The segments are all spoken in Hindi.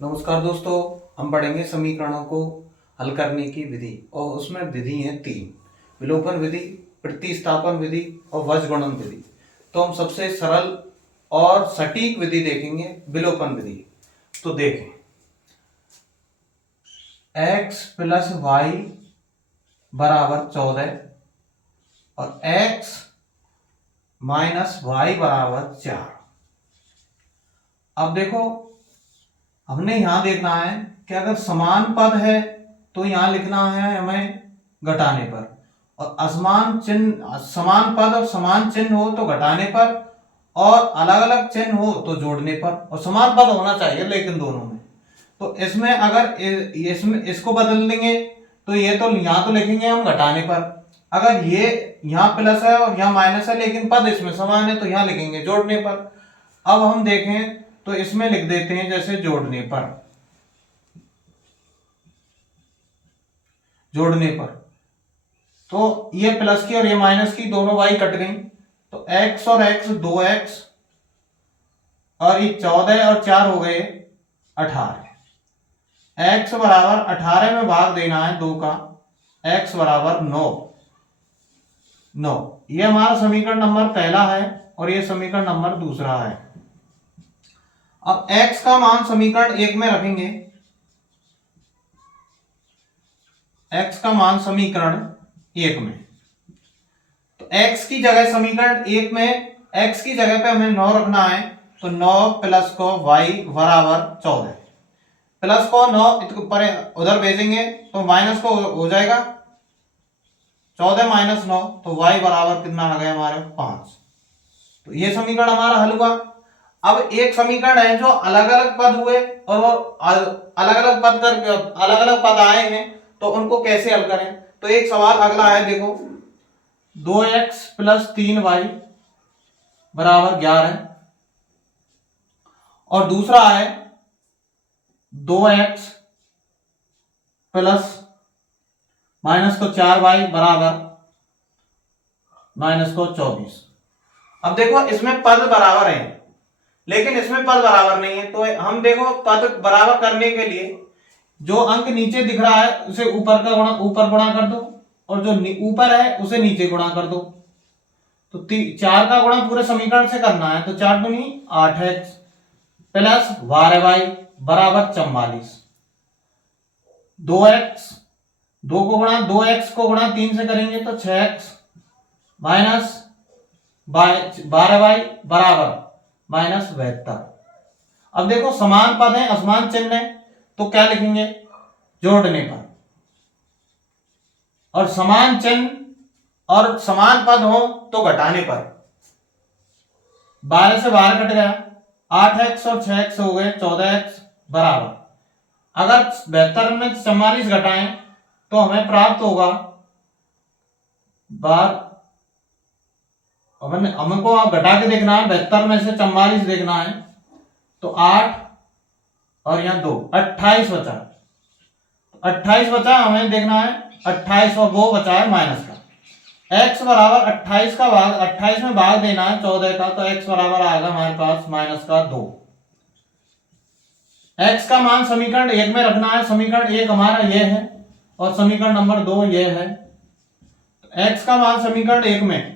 नमस्कार दोस्तों, हम पढ़ेंगे समीकरणों को हल करने की विधि और उसमें विधि है तीन। विलोपन विधि, प्रतिस्थापन विधि और वज्रगुणन विधि। तो हम सबसे सरल और सटीक विधि देखेंगे विलोपन विधि। तो देखें, x प्लस वाई बराबर 14 और x माइनस वाई बराबर 4। अब देखो, हमने यहां देखना है कि अगर समान पद है तो यहां लिखना है हमें घटाने पर, और असमान चिन्ह, समान पद और समान चिन्ह हो तो घटाने पर, और अलग अलग चिन्ह हो तो जोड़ने पर। और समान पद होना चाहिए लेकिन दोनों में। तो इसमें अगर इसमें इसको बदल देंगे तो ये तो यहां तो लिखेंगे हम घटाने पर। अगर ये यहां प्लस है और यहां माइनस है लेकिन पद इसमें समान है तो यहां लिखेंगे जोड़ने पर। अब हम देखें तो इसमें लिख देते हैं जैसे जोड़ने पर, जोड़ने पर। तो ये प्लस की और ये माइनस की दोनों वाई कट गई, तो x और x 2x और ये 14 और 4 हो गए 18। x बराबर 18 में भाग देना है 2 का, x बराबर 9। ये हमारा समीकरण नंबर पहला है और ये समीकरण नंबर दूसरा है। अब x का मान समीकरण 1 में रखेंगे, x का मान समीकरण 1 में। तो x की जगह समीकरण 1 में x की जगह पे हमें 9 रखना है, तो 9 प्लस को y बराबर 14। प्लस को 9 पर उधर भेजेंगे तो माइनस को हो जाएगा 14 माइनस 9, तो y बराबर कितना आ गया हमारे 5। तो ये समीकरण हमारा हल हुआ। अब एक समीकरण है जो अलग अलग पद हुए और वो अलग अलग पद कर अलग अलग पद आए हैं, तो उनको कैसे हल करें। तो एक सवाल अगला है, देखो 2x प्लस 3y बराबर 11 और दूसरा है 2x प्लस माइनस को 4y बराबर माइनस को 24। अब देखो इसमें पद बराबर है लेकिन इसमें पद बराबर नहीं है, तो हम देखो पद बराबर करने के लिए जो अंक नीचे दिख रहा है उसे ऊपर गुणा कर दो, और जो ऊपर है उसे नीचे गुणा कर दो। तो 4 का गुणा पूरे समीकरण से करना है, तो 4 दूनी 8x प्लस 12y बराबर 44। 2x 2x को गुणा 3 से करेंगे तो 6x माइनस 12y बराबर माइनस 72। अब देखो समान पद है, असमान चिन्ह है, तो क्या लिखेंगे जोड़ने पर, और समान चिन्ह और समान पद हो तो घटाने पर। 12 से 12 कट गया, 8x और 6x हो गए 14x बराबर। अगर 72 में 44 घटाएं तो हमें प्राप्त होगा हमको आप घटा के देखना है, 72 में से 44 देखना है, तो 8 और यहां 2 28 बचा। 28 बचा, हमें देखना है 28 और वो बचा है माइनस का। x बराबर 28 का भाग 28 में भाग देना है 14 का, तो x बराबर आएगा हमारे पास माइनस का 2। x का मान समीकरण 1 में रखना है, समीकरण 1 हमारा ये है और समीकरण नंबर 2 ये है। x का मान समीकरण 1 में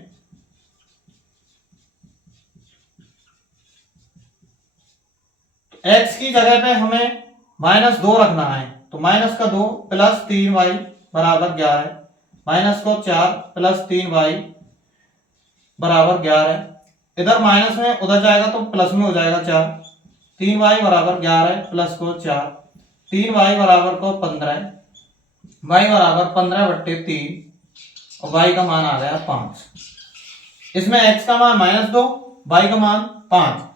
x की जगह पे हमें -2 रखना है, तो माइनस का 2 प्लस 3y बराबर 11, माइनस को 4 प्लस 3y बराबर 11। इधर माइनस में उधर जाएगा तो प्लस में हो जाएगा 4। 3y बराबर 11 प्लस को 4, 3y बराबर को 15, y बराबर 15/3 और y का मान आ गया 5। इसमें x का मान -2, y का मान 5।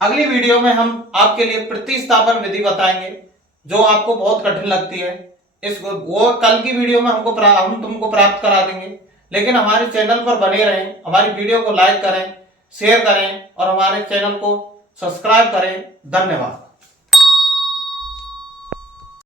अगली वीडियो में हम आपके लिए प्रतिस्थापन विधि बताएंगे जो आपको बहुत कठिन लगती है। वो कल की वीडियो में हम तुमको प्राप्त करा देंगे, लेकिन हमारे चैनल पर बने रहें, हमारी वीडियो को लाइक करें, शेयर करें और हमारे चैनल को सब्सक्राइब करें। धन्यवाद।